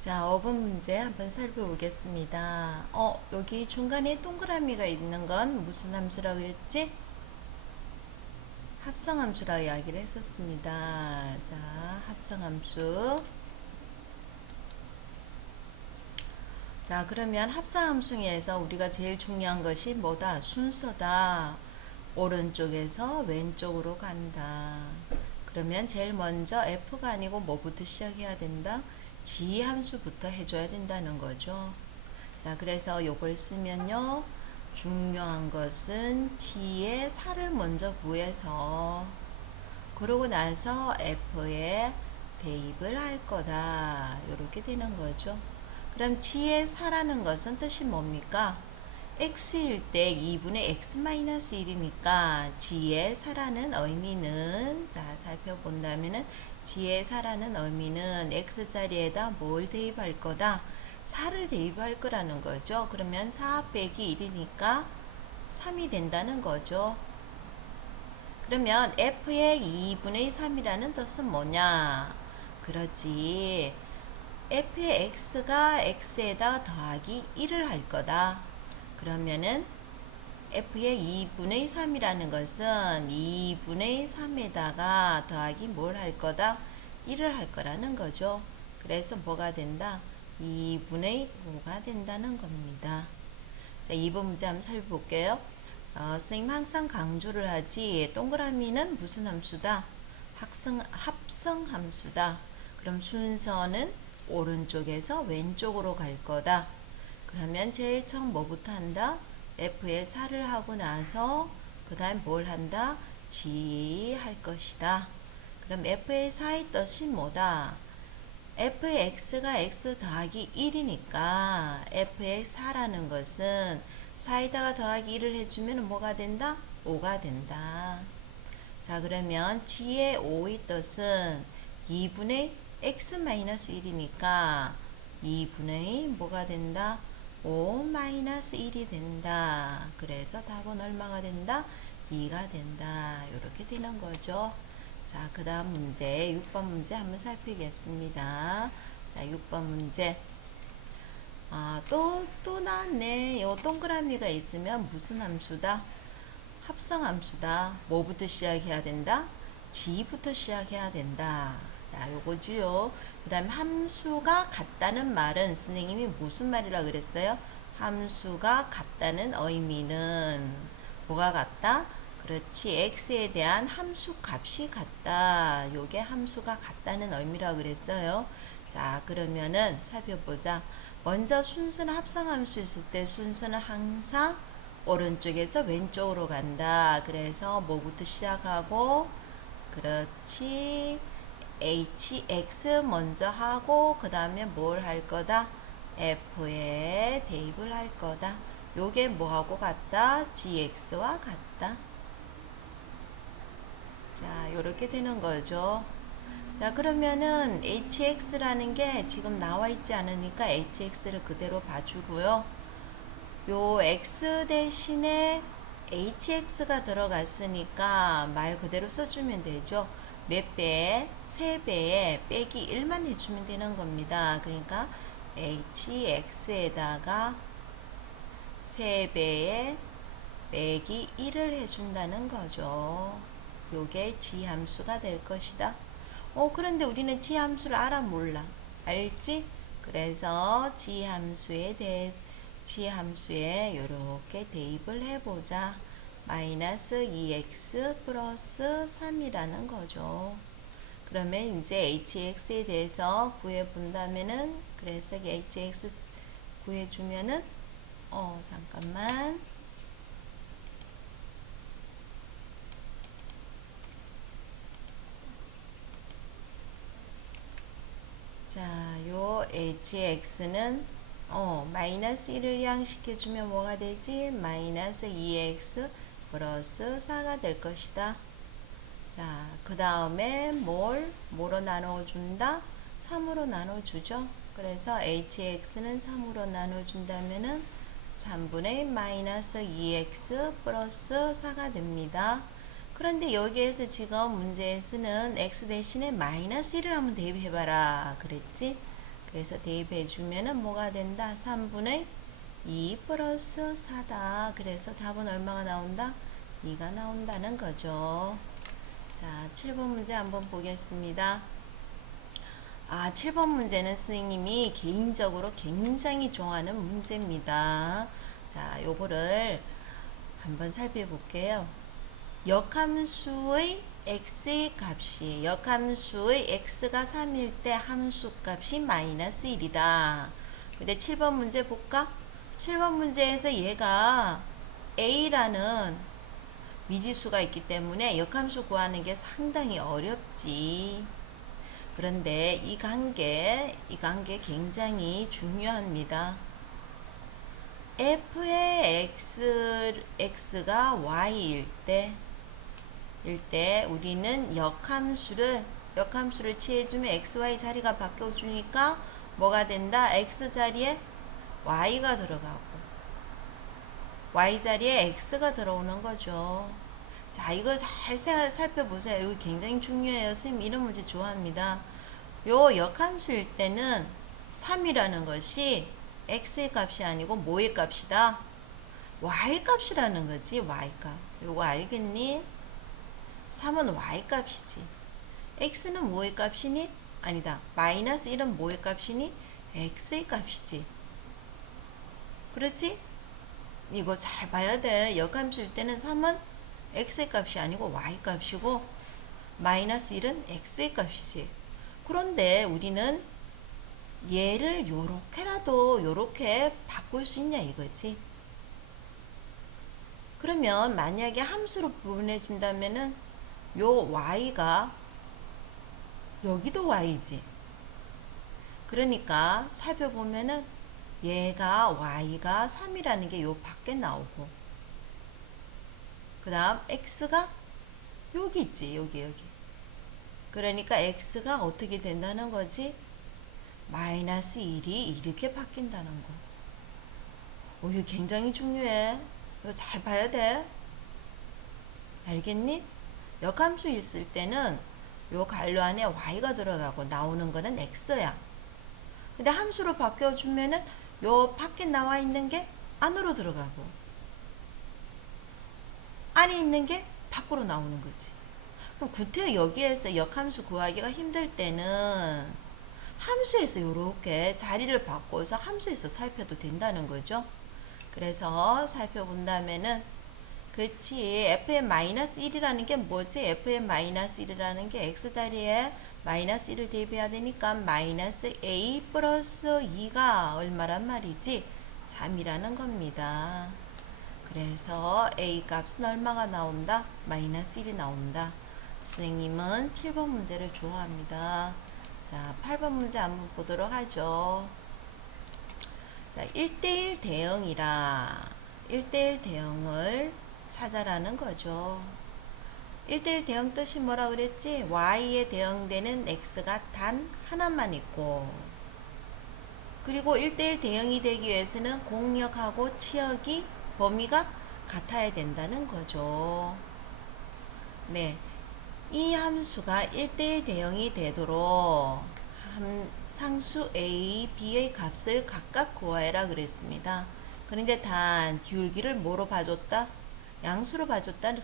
자, 5번 문제 한번 살펴보겠습니다. 어, 여기 중간에 동그라미가 있는 건 무슨 함수라고 그랬지? 합성함수라고 이야기를 했었습니다. 자, 합성함수. 자, 그러면 합성함수에서 우리가 제일 중요한 것이 뭐다? 순서다. 오른쪽에서 왼쪽으로 간다. 그러면 제일 먼저 F가 아니고 뭐부터 시작해야 된다? 지 함수부터 해줘야 된다는 거죠. 자, 그래서 요걸 쓰면요. 중요한 것은 지의 살을 먼저 구해서 그러고 나서 F에 대입을 할 거다. 이렇게 되는 거죠. 그럼 지의 살하는 것은 뜻이 뭡니까? x일 때 2분의 x-1이니까 지의 살하는 의미는 자 살펴본다면 은 지의 살하는 의미는 x자리에다 뭘 대입할 거다? 4를 대입할 거라는 거죠. 그러면 4 빼기 1이니까 3이 된다는 거죠. 그러면 f의 2분의 3이라는 뜻은 뭐냐? 그렇지. f의 x가 x에다 더하기 1을 할 거다. 그러면은 f의 2분의 3이라는 것은 2분의 3에다가 더하기 뭘 할 거다? 1을 할 거라는 거죠. 그래서 뭐가 된다? 2분의 5가 된다는 겁니다. 자, 2번 문제 한번 살펴볼게요. 어, 선생님 항상 강조를 하지 동그라미는 무슨 함수다? 합성, 합성 함수다. 그럼 순서는 오른쪽에서 왼쪽으로 갈 거다. 그러면 제일 처음 뭐부터 한다? F에 살을 하고 나서 그 다음 뭘 한다? 지할 것이다. 그럼 F의 사의 뜻이 뭐다? F의 X가 X 더하기 1이니까 F의 4라는 것은 4에다가 더하기 1을 해주면 뭐가 된다? 5가 된다. 자 그러면 G의 5의 뜻은 2분의 X-1이니까 2분의 뭐가 된다? 5 마이너스 1이 된다. 그래서 답은 얼마가 된다? 2가 된다. 이렇게 되는 거죠. 자, 그 다음 문제, 6번 문제 한번 살피겠습니다. 자, 6번 문제. 아, 또, 또 나왔네. 요 동그라미가 있으면 무슨 함수다? 합성 함수다. 뭐부터 시작해야 된다? 지부터 시작해야 된다. 자, 요거지요. 그 다음에 함수가 같다는 말은 선생님이 무슨 말이라 그랬어요? 함수가 같다는 의미는 뭐가 같다? 그렇지. x에 대한 함수 값이 같다. 요게 함수가 같다는 의미라 그랬어요. 자, 그러면은 살펴보자. 먼저 순수는 합성함수 있을 때 순수는 항상 오른쪽에서 왼쪽으로 간다. 그래서 뭐부터 시작하고 그렇지. Hx 먼저 하고 그 다음에 뭘 할 거다? f에 대입을 할 거다. 요게 뭐하고 같다? gx와 같다. 자, 요렇게 되는 거죠. 자, 그러면은 hx라는 게 지금 나와 있지 않으니까 hx를 그대로 봐주고요. 요 x 대신에 hx가 들어갔으니까 말 그대로 써주면 되죠. 몇 배에? 3배에 빼기 1만 해주면 되는 겁니다. 그러니까 hx에다가 3배에 빼기 1을 해준다는 거죠. 요게 지함수가 될 것이다. 어, 그런데 우리는 지함수를 알아 몰라. 알지? 그래서 지함수에 대해 지함수에 이렇게 대입을 해보자. 마이너스 2x 플러스 3이라는 거죠. 그러면 이제 hx에 대해서 구해 본다면은 그래서 hx 구해 주면은 어 잠깐만 자, 요 hx는 어, 마이너스 1을 이항시켜주면 뭐가 되지? 마이너스 2x 플러스 4가 될 것이다. 자, 그 다음에 뭘, 뭐로 나눠준다? 3으로 나눠주죠. 그래서 hx는 3으로 나눠준다면은 3분의 마이너스 2x 플러스 4가 됩니다. 그런데 여기에서 지금 문제에서는 x 대신에 마이너스 1을 한번 대입해봐라. 그랬지? 그래서 대입해 주면은 뭐가 된다? 3분의 2 플러스 4다. 그래서 답은 얼마가 나온다? 2가 나온다는 거죠. 자, 7번 문제 한번 보겠습니다. 아, 7번 문제는 선생님이 개인적으로 굉장히 좋아하는 문제입니다. 자, 요거를 한번 살펴볼게요. 역함수의 x의 값이 역함수의 x가 3일 때 함수 값이 마이너스 1이다. 근데 7번 문제 볼까? 7번 문제에서 얘가 a라는 미지수가 있기 때문에 역함수 구하는 게 상당히 어렵지. 그런데 이 관계, 이 관계 굉장히 중요합니다. f의 x, x가 y일 때, 일때 우리는 역함수를 역함수를 취해주면 x, y 자리가 바뀌어주니까 뭐가 된다? x 자리에 y가 들어가고 y 자리에 x가 들어오는 거죠. 자, 이거 잘 살- 살펴보세요. 이거 굉장히 중요해요. 선생님 이런 문제 좋아합니다. 요 역함수일 때는 3이라는 것이 x의 값이 아니고 뭐의 값이다? y 값이라는 거지, y 값. 요거 알겠니? 3은 y 값이지. x는 뭐의 값이니? 아니다. 마이너스 1은 뭐의 값이니? x의 값이지. 그렇지? 이거 잘 봐야 돼. 역함수일 때는 3은 x의 값이 아니고 y 값이고 마이너스 1은 x의 값이지. 그런데 우리는 얘를 요렇게라도 요렇게 바꿀 수 있냐 이거지. 그러면 만약에 함수로 구분해준다면은 요 y가 여기도 y지. 그러니까 살펴보면은 얘가 y가 3이라는 게 요 밖에 나오고 그 다음 x가 여기 있지 여기 여기. 그러니까 x가 어떻게 된다는 거지? 마이너스 1이 이렇게 바뀐다는 거. 어, 이거 굉장히 중요해. 이거 잘 봐야 돼. 알겠니? 역함수 있을 때는 요 갈로 안에 y가 들어가고 나오는 거는 x야. 근데 함수로 바뀌어주면은 요 밖에 나와 있는 게 안으로 들어가고 안에 있는 게 밖으로 나오는 거지. 그럼 구태 여기에서 역함수 구하기가 힘들 때는 함수에서 이렇게 자리를 바꿔서 함수에서 살펴도 된다는 거죠. 그래서 살펴본다면은 그렇지 fn 마이너스 1이라는 게 뭐지? fn 마이너스 1이라는 게 x 다리에 마이너스 1을 대입해야 되니까 마이너스 a 플러스 2가 얼마란 말이지? 3이라는 겁니다. 그래서 a 값은 얼마가 나온다? 마이너스 1이 나온다. 선생님은 7번 문제를 좋아합니다. 자, 8번 문제 한번 보도록 하죠. 자, 1대1 대응이라 1대1 대응을 찾아라는 거죠. 1대1 대응 뜻이 뭐라 그랬지? y에 대응되는 x가 단 하나만 있고 그리고 1대1 대응이 되기 위해서는 공역하고 치역이 범위가 같아야 된다는 거죠. 네. 이 함수가 1대1 대응이 되도록 함- 상수 a, b의 값을 각각 구하라 그랬습니다. 그런데 단 기울기를 뭐로 봐줬다? 양수로 봐줬다,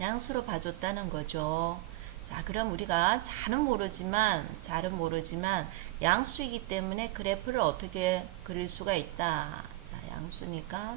양수로 봐줬다는 거죠. 자, 그럼 우리가 잘은 모르지만, 잘은 모르지만, 양수이기 때문에 그래프를 어떻게 그릴 수가 있다. 자, 양수니까,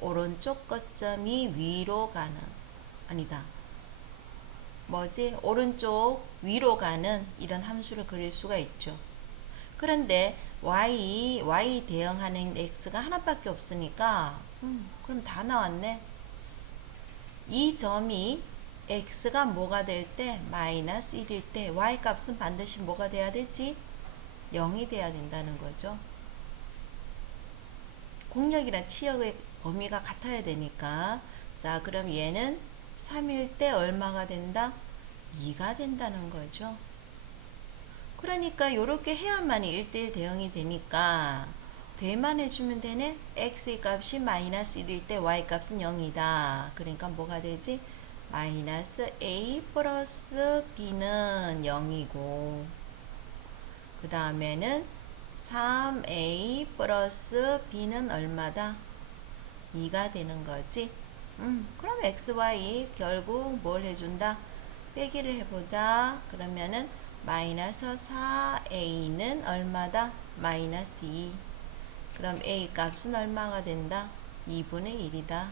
오른쪽 거점이 위로 가는, 아니다. 뭐지? 오른쪽 위로 가는 이런 함수를 그릴 수가 있죠. 그런데 y, y 대응하는 x가 하나밖에 없으니까, 음, 그럼 다 나왔네. 이 점이 x가 뭐가 될 때 마이너스 1일 때 y 값은 반드시 뭐가 돼야 되지? 0이 돼야 된다는 거죠. 공력이랑 치역의 범위가 같아야 되니까 자 그럼 얘는 3일 때 얼마가 된다? 2가 된다는 거죠. 그러니까 이렇게 해야만이 1대1 대응이 되니까 대만 해주면 되네. x의 값이 마이너스 1일 때 y 값은 0이다. 그러니까 뭐가 되지? 마이너스 a 플러스 b는 0이고 그 다음에는 3a 플러스 b는 얼마다? 2가 되는 거지. 음, 그럼 x, y 결국 뭘 해준다? 빼기를 해보자. 그러면은 마이너스 4a는 얼마다? 마이너스 2. 그럼 a 값은 얼마가 된다? 2분의 1이다.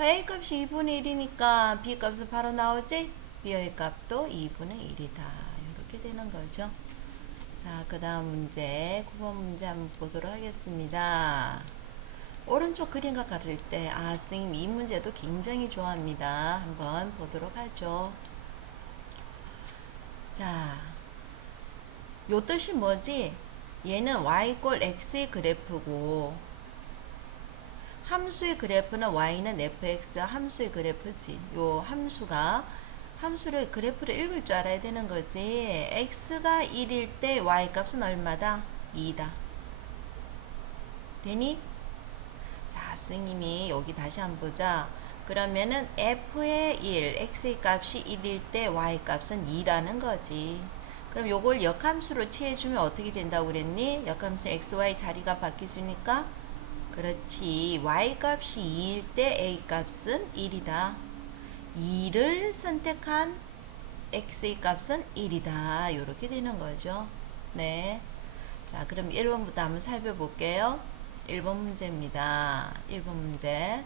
a 값이 2분의 1이니까 b 값은 바로 나오지? b의 값도 2분의 1이다. 이렇게 되는 거죠. 자, 그 다음 문제, 9번 문제 한번 보도록 하겠습니다. 오른쪽 그림과 같을 때, 아, 선생님 이 문제도 굉장히 좋아합니다. 한번 보도록 하죠. 자, 요 뜻이 뭐지? 얘는 y 꼴 x의 그래프고, 함수의 그래프는 y는 fx 함수의 그래프지. 요 함수가 함수를 그래프를 읽을 줄 알아야 되는 거지. x가 1일 때 y 값은 얼마다? 2다. 되니? 자, 스님이 여기 다시 한번 보자. 그러면은 f의 1, x의 값이 1일 때 y 값은 2라는 거지. 그럼 요걸 역함수로 취해주면 어떻게 된다고 그랬니? 역함수 x, y 자리가 바뀌주니까 그렇지. y 값이 2일 때 a 값은 1이다. 2를 선택한 x의 값은 1이다. 이렇게 되는 거죠. 네. 자, 그럼 1번부터 한번 살펴볼게요. 1번 문제입니다. 1번 문제.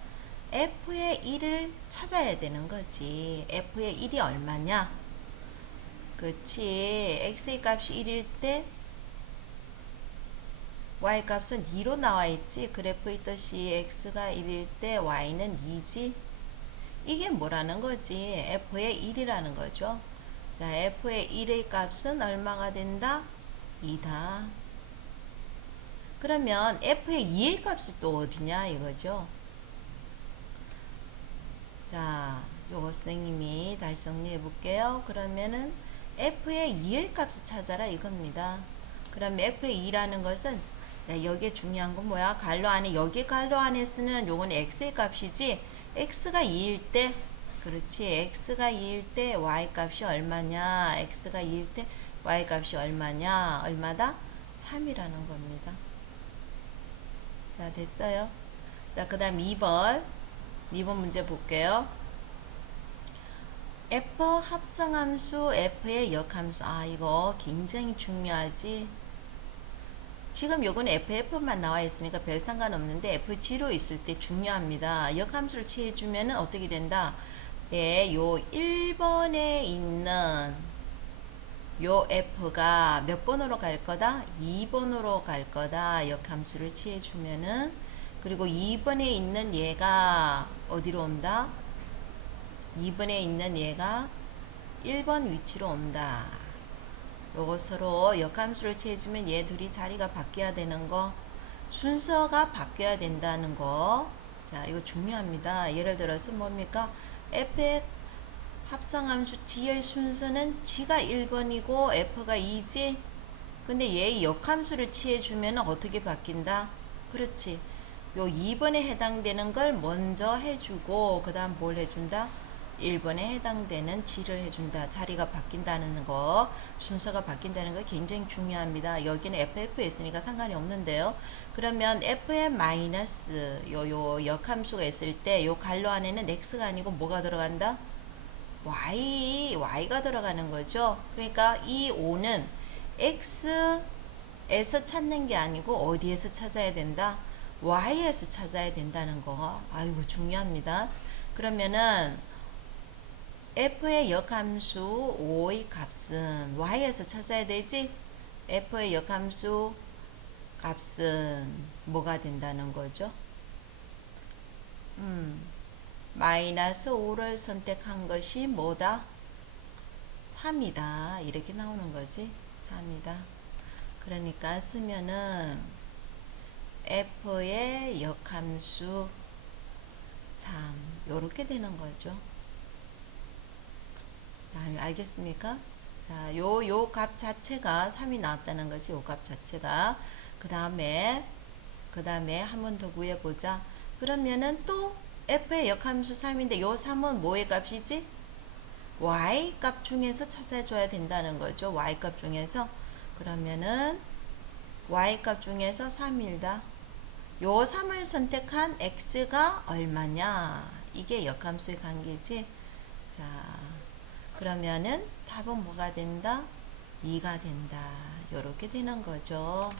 f의 1을 찾아야 되는 거지. f의 1이 얼마냐? 그렇지. x의 값이 1일 때 y 값은 2로 나와 있지. 그래프 있듯이 x가 1일 때 y는 2지. 이게 뭐라는 거지? f의 1이라는 거죠. 자, f의 1의 값은 얼마가 된다? 2다. 그러면 f의 2의 값이 또 어디냐 이거죠. 자, 요거 선생님이 다시 정리해 볼게요. 그러면은 f의 2의 값을 찾아라 이겁니다. 그럼 f의 2라는 것은 야, 여기에 중요한 건 뭐야? 갈로 안에 여기 갈로 안에 쓰는 요건 x의 값이지 x가 2일 때 그렇지 x가 2일 때 y 값이 얼마냐 x가 2일 때 y 값이 얼마냐 얼마다? 3이라는 겁니다. 자 됐어요. 자 그 다음 2번 2번 문제 볼게요. F 합성함수 f의 역함수 아 이거 굉장히 중요하지 지금 요건 FF만 나와 있으니까 별 상관없는데 F0 있을 때 중요합니다. 역함수를 취해주면 어떻게 된다? 예, 요 1번에 있는 요 F가 몇 번으로 갈 거다? 2번으로 갈 거다. 역함수를 취해주면은. 그리고 2번에 있는 얘가 어디로 온다? 2번에 있는 얘가 1번 위치로 온다. 요거 서로 역함수를 취해주면 얘 둘이 자리가 바뀌어야 되는 거 순서가 바뀌어야 된다는 거 자, 이거 중요합니다. 예를 들어서 뭡니까? f의 합성함수 g의 순서는 g가 1번이고 f가 2지 근데 얘 역함수를 취해주면 어떻게 바뀐다? 그렇지. 요 2번에 해당되는 걸 먼저 해주고 그 다음 뭘 해준다? 1번에 해당되는 G를 해준다. 자리가 바뀐다는 거, 순서가 바뀐다는 거 굉장히 중요합니다. 여기는 FF에 있으니까 상관이 없는데요. 그러면 마이너스 요, 요 역함수가 있을 때 요 갈로 안에는 X가 아니고 뭐가 들어간다? Y, Y가 들어가는 거죠. 그러니까 이 5는 X에서 찾는 게 아니고 어디에서 찾아야 된다? Y에서 찾아야 된다는 거. 아이고 중요합니다. 그러면은 f의 역함수 5의 값은 y에서 찾아야 되지? f의 역함수 값은 뭐가 된다는 거죠? 음, 마이너스 5를 선택한 것이 뭐다? 3이다. 이렇게 나오는 거지. 3이다. 그러니까 쓰면은 f의 역함수 3 이렇게 되는 거죠. 아, 알겠습니까? 자, 요, 요 값 자체가 3이 나왔다는 거지, 요값 자체가. 그 다음에, 그 다음에 한 번 더 구해보자. 그러면은 또 f의 역함수 3인데 요 3은 뭐의 값이지? y 값 중에서 찾아줘야 된다는 거죠. y 값 중에서. 그러면은 y값 중에서 3이다. 요 3을 선택한 x가 얼마냐? 이게 역함수의 관계지. 자, 그러면은 답은 뭐가 된다? 2가 된다. 요렇게 되는 거죠.